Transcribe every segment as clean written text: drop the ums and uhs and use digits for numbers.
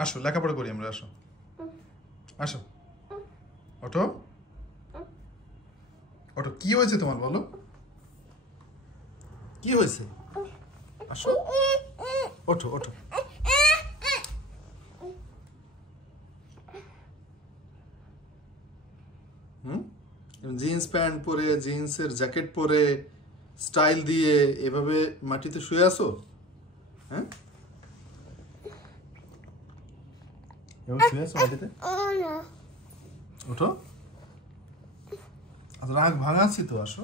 আসো লেখাপড়া করি আমরা, আসো আসো, ওঠো ওঠো। কি হয়েছে তোমার বলো, কি হয়েছে? আসো, ওঠো ওঠো। জিন্স প্যান্ট পরে, জিন্সের জ্যাকেট পরে, স্টাইল দিয়ে এভাবে মাটিতে শুয়ে আসো? হ্যাঁ, এভাবে শুয়ে আসো মাটিতে? ওঠো, রাগ ভাঙাচ্ছি তো, আসো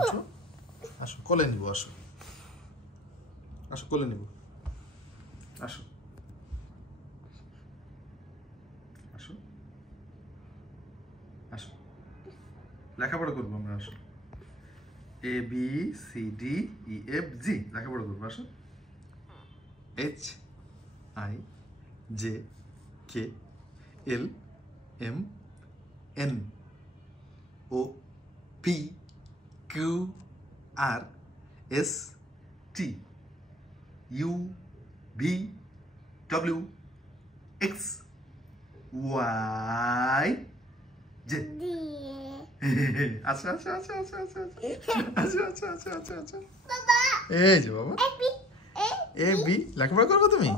ওঠো, আসো কোলে নিব, আসো আসো কোলে নিব, আসো আসো আসো, লেখাপড়া করবো আমরা, আসো। ABCDEFG লেখাপড়া করবো, আসো। HIJKLMNOPQRSTUVWXYZ। আচ্ছা আচ্ছা আচ্ছা আচ্ছা আচ্ছা আচ্ছা আচ্ছা আচ্ছা আচ্ছা আচ্ছা। এই যে বাবা, এ বি লেখাপড়া করবো তুমি?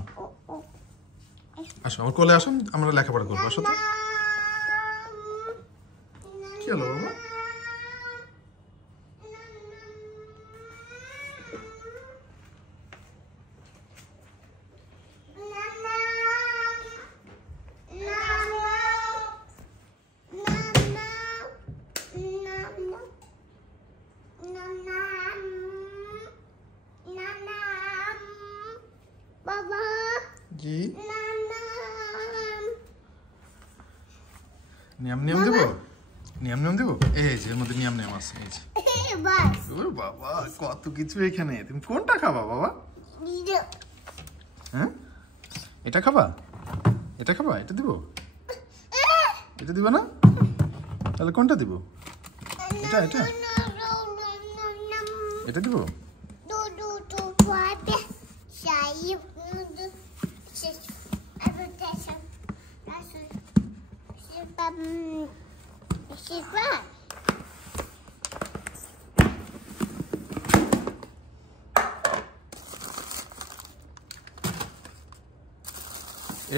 আসো আমার কোলে, আসো, আমরা লেখাপড়া করবো, আসো তো। কি হলো বাবা? কি নিয়ম নিয়ম দেবো, নিয়ম নিয়ম দেবো? এই যে এর মধ্যে নিয়ম নিয়ম আছে, এই যে। ওরে বাবা, কত কিছু এখানে। তুমি কোনটা খাবা বাবা? হ্যাঁ, এটা খাবা? এটা খাবা? এটা দিব? এটা দিবা না? তাহলে কোনটা দিব? এটা এটা এটা দিব?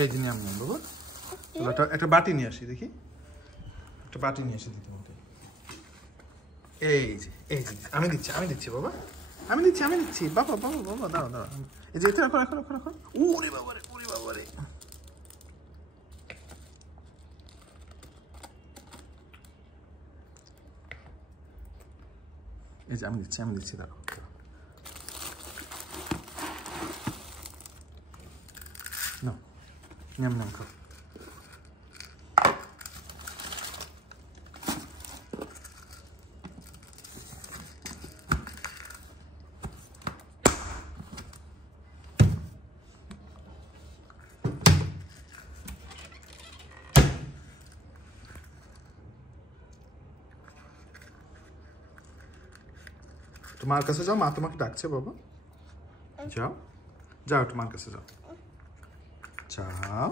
এই যে নিয়ম নিয়ম বাবা। একটা বাটি নিয়ে আসি, দেখি একটা বাটি নিয়ে আসি দিতে মতো। এই যে আমি দিচ্ছি বাবা, আমি দিচ্ছি বাবা বাবা বাবা, দাঁড়াও দাঁড়াও। এই যে এটা রাখো রাখো রাখো রাখো। ওরে বাবা রে, ওরে বাবা রে। এই যে আমি দিচ্ছি দাঁড়াও। নাও, নিয়ম নিয়ম খাও। তোমার কাছে যাও, মা তোমাকে ডাকছে বাবা। যাও যাও, তোমার কাছে যাও, যাও।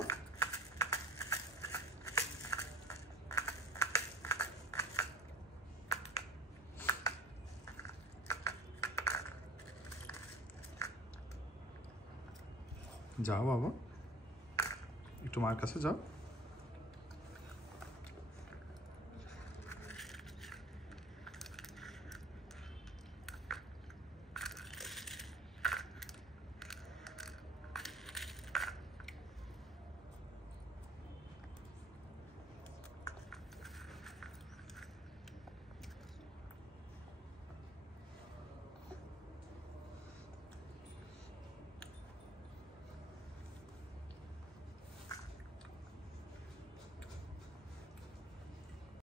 যাও বাবা, একটু মার কাছে যাও।